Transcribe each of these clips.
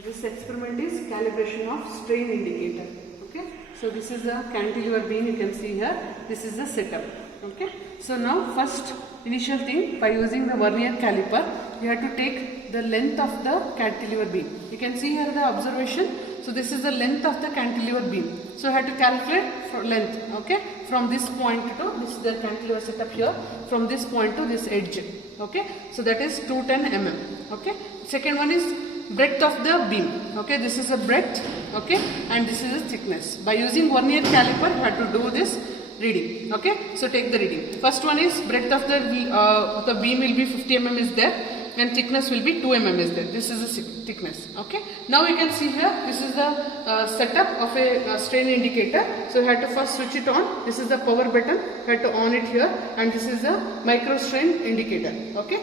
This experiment is calibration of strain indicator. Okay, so this is the cantilever beam, you can see here. This is the setup. Okay, so now first initial thing, by using the vernier caliper, you have to take the length of the cantilever beam. You can see here the observation. So this is the length of the cantilever beam. So I have to calculate for length. Okay, from this point to this is the cantilever setup here. From this point to this edge. Okay, so that is 210 mm. Okay, second one is breadth of the beam. Okay, this is a breadth. Okay, and this is a thickness. By using vernier caliper, you have to do this reading. Okay, so take the reading. First one is breadth of the beam will be 50 mm is there, and thickness will be 2 mm is there. This is the thickness. Okay, now you can see here, this is the setup of a strain indicator. So you have to first switch it on. This is the power button, you have to on it here, and this is the micro strain indicator. Okay,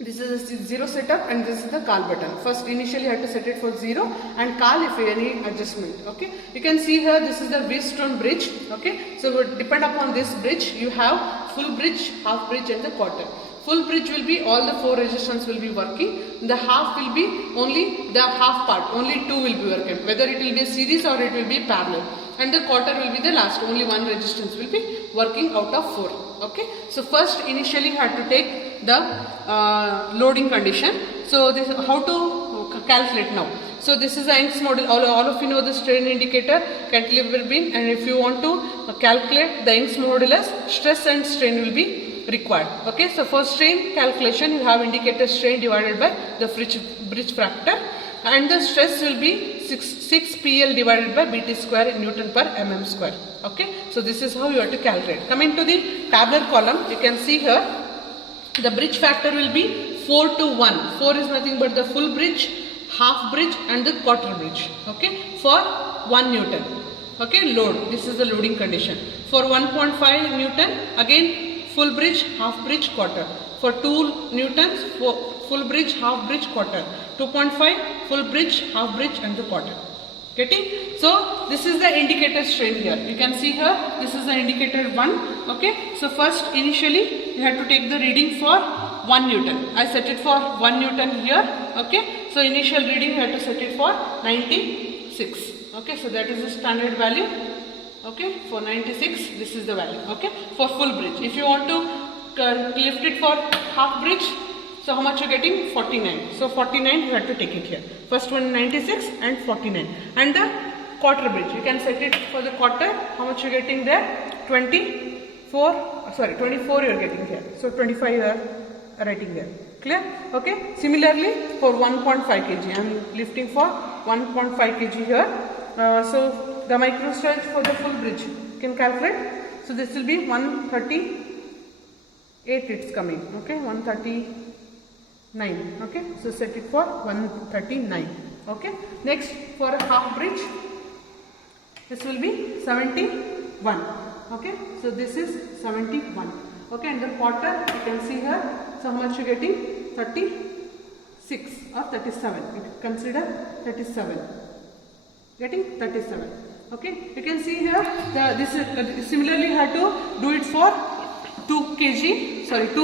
this is a 0 setup, and this is the call button. First initially you have to set it for 0 and call if any adjustment. Okay, you can see here this is the Wheatstone bridge. Okay, so depend upon this bridge you have full bridge, half bridge and the quarter. Full bridge will be all the 4 resistors will be working. The half will be only the half part, only 2 will be working, whether it will be a series or it will be parallel. And the quarter will be the last, only 1 resistance will be working out of 4. Okay, so first initially you have to take the loading condition. So this how to calculate now. So this is the Young's model. All of you know the strain indicator, cantilever beam, and if you want to calculate the Young's modulus, stress and strain will be required. Okay, so for strain calculation you have indicator strain divided by the bridge factor, and the stress will be 6 PL divided by BT square in Newton per mm square. Okay, so this is how you have to calculate. Coming to the tabular column, you can see here the bridge factor will be 4 to 1. 4 is nothing but the full bridge, half bridge and the quarter bridge. Okay, for 1 Newton. Okay, load. This is the loading condition. For 1.5 Newton, again full bridge, half bridge, quarter. For 2 Newtons, full bridge, half bridge, quarter. 2.5 full bridge, half bridge and the quarter. Getting? So this is the indicator strain here. You can see here, this is the indicator 1. Okay, so first initially you have to take the reading for 1 Newton. I set it for 1 Newton here. Okay, so initial reading you have to set it for 96. Okay, so that is the standard value. Okay, for 96 this is the value. Okay, for full bridge. If you want to lift it for half bridge, so how much you are getting? 49. So 49 you have to take it here. First one 96 and 49. And the quarter bridge, you can set it for the quarter. How much you are getting there? 24. Sorry, 24 you are getting here. So 25 you are writing there. Clear? Okay. Similarly for 1.5 kg, I am lifting for 1.5 kg here. So the micro stretch for the full bridge, you can calculate. So this will be 138. It's coming. Okay, 139. Okay, so set it for 139. Okay, next for a half bridge, this will be 71. Okay, so this is 71. Okay, and the quarter you can see here. So how much you getting? 36 or 37. You consider 37. Getting 37. Okay, you can see here this similarly you have to do it for 2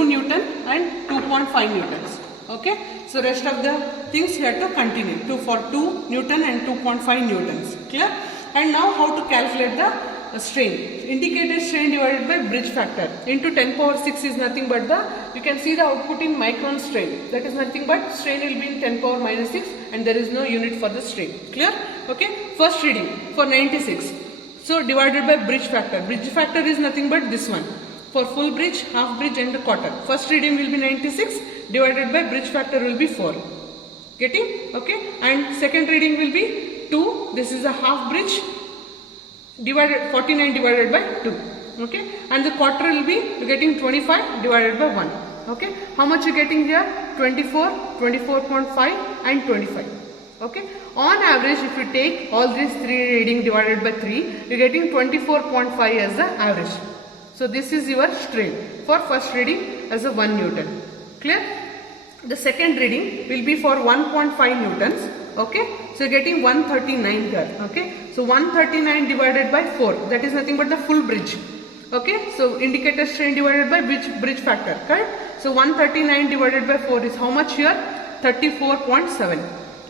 Newton and 2.5 Newtons. Okay, so rest of the things you have to continue for 2 Newton and 2.5 Newtons. Clear? And now how to calculate the strain. Indicator strain divided by bridge factor into 10 power 6 is nothing but you can see the output in micron strain. That is nothing but strain will be in 10 power minus 6 and there is no unit for the strain. Clear? Okay, first reading for 96. So divided by bridge factor. Bridge factor is nothing but this one. For full bridge, half bridge and the quarter. First reading will be 96 divided by bridge factor will be 4. Getting? Okay. And second reading will be 2. This is a half bridge divided 49 divided by 2. Okay. And the quarter will be getting 25 divided by 1. Okay. How much you getting here? 24, 24.5 and 25. Okay. On average, if you take all these 3 reading divided by 3, you are getting 24.5 as the average. So this is your strain for first reading as a 1 Newton. Clear? The second reading will be for 1.5 Newtons. Okay. So you are getting 139 here. Okay. So 139 divided by 4. That is nothing but the full bridge. Okay. So indicator strain divided by bridge factor. Correct. So 139 divided by 4 is how much here? 34.7.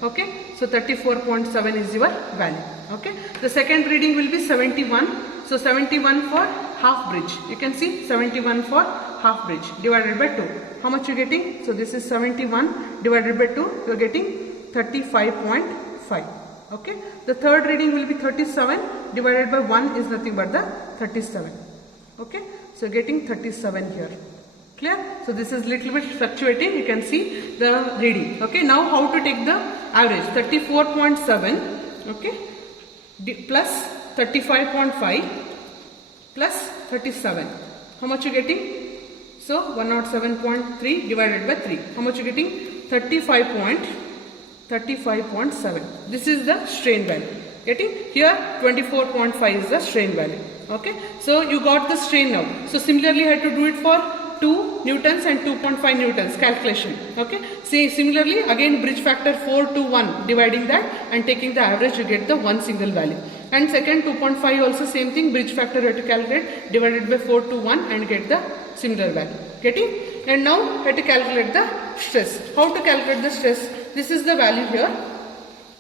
Okay, so 34.7 is your value. Okay, the second reading will be 71. So 71 for half bridge. You can see 71 for half bridge divided by 2. How much you getting? So this is 71 divided by 2. You are getting 35.5. Okay, the third reading will be 37 divided by 1 is nothing but the 37. Okay, so getting 37 here. Clear? So this is little bit fluctuating. You can see the reading. Okay, now how to take the average? 34.7. Okay, plus 35.5 plus 37. How much you getting? So 107.3 divided by 3. How much you getting? 35.7. This is the strain value. Getting? Here 24.5 is the strain value. Okay, so you got the strain now. So similarly I had to do it for 2 newtons and 2.5 newtons calculation. Okay, see similarly again bridge factor 4 to 1, dividing that and taking the average, you get the one single value. And second 2.5 also same thing, bridge factor you have to calculate, divided by 4 to 1 and get the similar value. Getting? And now you have to calculate the stress. How to calculate the stress? This is the value here.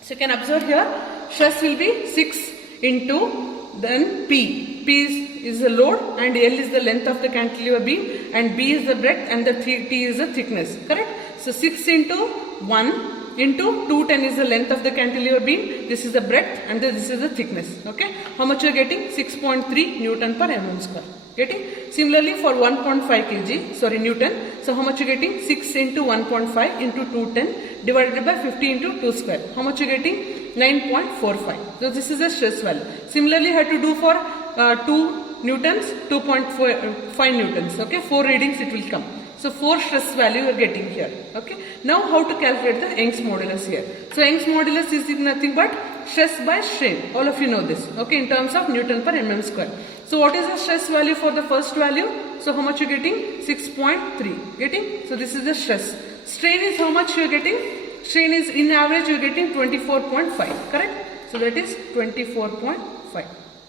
So you can observe here, stress will be 6 into then P. P is the load and L is the length of the cantilever beam and B is the breadth and the T is the thickness. Correct? So 6 into 1 into 210 is the length of the cantilever beam. This is the breadth and this is the thickness. Okay? How much you are getting? 6.3 Newton per mm square. Getting? Similarly for 1.5 kg, sorry Newton. So how much you are getting? 6 into 1.5 into 210 divided by 50 into 2 square. How much you are getting? 9.45. So this is the stress value. Similarly, I had to do for 2 newtons, 2.5 newtons. Okay, 4 readings it will come. So 4 stress value you are getting here. Okay. Now how to calculate the Young's modulus here? So Young's modulus is nothing but stress by strain. All of you know this. Okay, in terms of Newton per mm square. So what is the stress value for the first value? So how much you are getting? 6.3. Getting? So this is the stress. Strain is how much you are getting? Strain is in average you are getting 24.5, correct? So that is 24.5.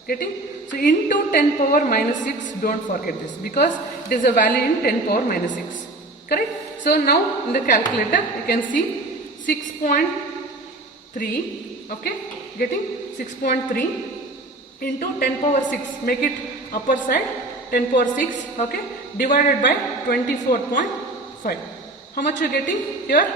Getting? So into 10 power minus 6, don't forget this because it is a value in 10 power minus 6. Correct? So now in the calculator you can see 6.3, okay? Getting 6.3 into 10 power 6, make it upper side 10 power 6, okay? Divided by 24.5. How much you are getting here?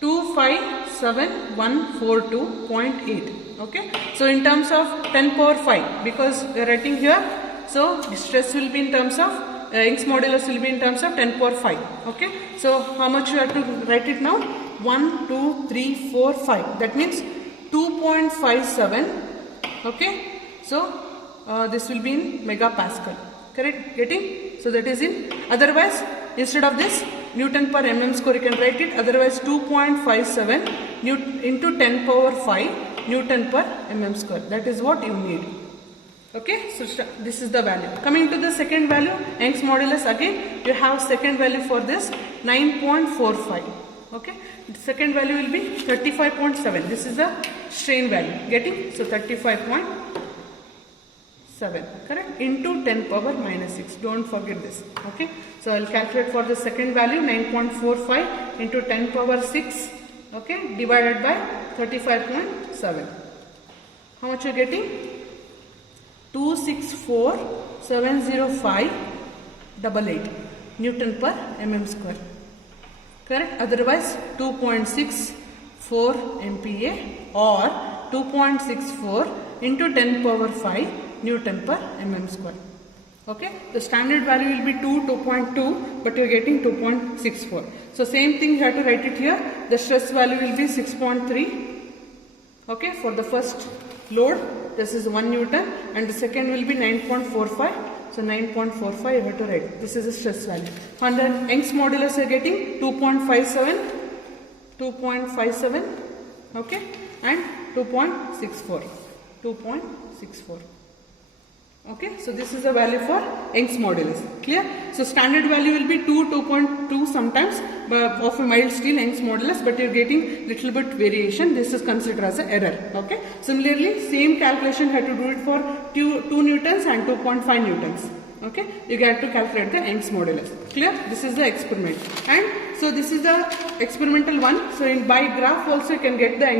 257,142.8. Okay, so in terms of 10 power 5, because we are writing here, so stress will be in terms of Young's modulus will be in terms of 10 power 5. Okay, so how much you have to write it now? 1, 2, 3, 4, 5. That means 2.57. Okay, so this will be in megapascal. Correct? Getting? So that is in. Otherwise, instead of this Newton per mm square you can write it. Otherwise 2.57 into 10 power 5 Newton per mm square. That is what you need. Okay, so this is the value. Coming to the second value, Young's modulus, again you have second value for this 9.45. Okay, the second value will be 35.7. This is the strain value. Getting? So 35.7, correct? Into 10 power minus 6. Don't forget this. Okay, so I will calculate for the second value 9.45 into 10 power 6. Okay, divided by 35.7. How much you are getting? 264,705.88 Newton per mm square. Correct? Otherwise 2.64 MPa or 2.64 into 10 power 5 Newton per mm square. Okay, the standard value will be 2.2, but you are getting 2.64. So same thing you have to write it here. The stress value will be 6.3. Okay, for the first load, this is 1 Newton, and the second will be 9.45. So 9.45 you have to write. This is the stress value. And then Young's modulus you are getting 2.57, okay, and 2.64. Okay, so this is the value for Young's modulus. Clear? So standard value will be 2.2 sometimes of a mild steel Young's modulus, but you are getting little bit variation. This is considered as an error. Okay. Similarly, same calculation had to do it for 2 newtons and 2.5 newtons. Okay, you get to calculate the Young's modulus. Clear? This is the experiment, and so this is the experimental one. So in by graph also you can get the Young's